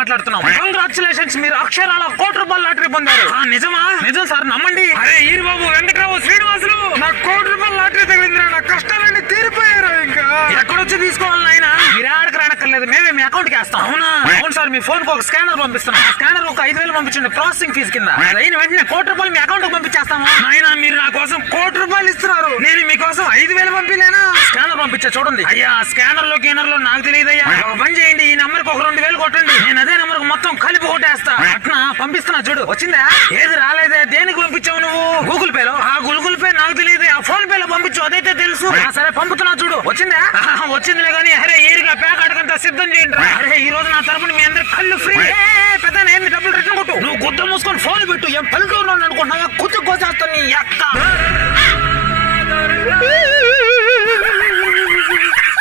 మాట్లాడుతున్నాం. కంగ్రాచులేషన్స్, మీరు అక్షరాల ₹1,00,00,000 లాటరీ పొందారు. నిజమా? నిజం సార్, నమ్మండి. అరే ఈరు బాబు, వెంకట్రావు, శ్రీనివాసులు, నాకు ₹1,00,00,000 లాటరీ తగిలిందిరా. నా కష్టాలన్నీ తీరిపోయారు. ఇంకా ఎక్కడొచ్చి తీసుకోవాలి నాయన? మీరు ఆడకు రానక్కర్లేదు, మేమే మీ అకౌంట్ కి వేస్తాం. అవునా? అవును సార్, మీ ఫోన్ కు ఒక స్కానర్ పంపిస్తున్నాం. ఆ స్కానర్ ఒక 5,000 పంపించండి ప్రాసెసింగ్ ఫీజు కింద. అయిన వెంటనే ₹1,00,00,000 మీ అకౌంట్ కు పంపించేస్తాము. నాయన మీరు నా కోసం ₹1,00,00,000 ఇస్తున్నారు, నేను మీకోసం 5,000 పంపిలేనా? స్కానర్ పంపించా చూడండి. అయ్యా స్కానర్ లో గీనర్ లో నాకు తెలియదయ్యా. ఒక పని చేయండి, ఈ నంబర్ కి ఒక 2,000 కొట్టండి, నేను అదే నంబర్ కు మొత్తం కలిపి కొట్టేస్తా. అట్నా పంపిస్తున్నా చూడు. వచ్చిందా? ఏది రాలేదే, దేనికి పంపించావు నువ్వు? గూగుల్ పే లో. ఆ గూగుల్ పే నాకు తెలియదు, ఆ ఫోన్ పే లో పంపించు, అదైతే తెలుసు. సరే పంపుతున్నా చూడు. వచ్చిందా? వచ్చిందిలే కానీ అరే ఏరిగా ప్యాక్ అడగంతా సిద్ధం చేయండి. అరే ఈ రోజు నా తరపున మీ అందరికి కళ్ళు ఫ్రీ. పెద్ద ఏంది డబ్బులు రిటర్న్ కొట్టు. నువ్వు గుద్ద మూసుకొని ఫోన్ పెట్టు. ఏం పల్లెటూరు అనుకుంటున్నావా? కుత్తి కోసేస్తాను నీ అక్క.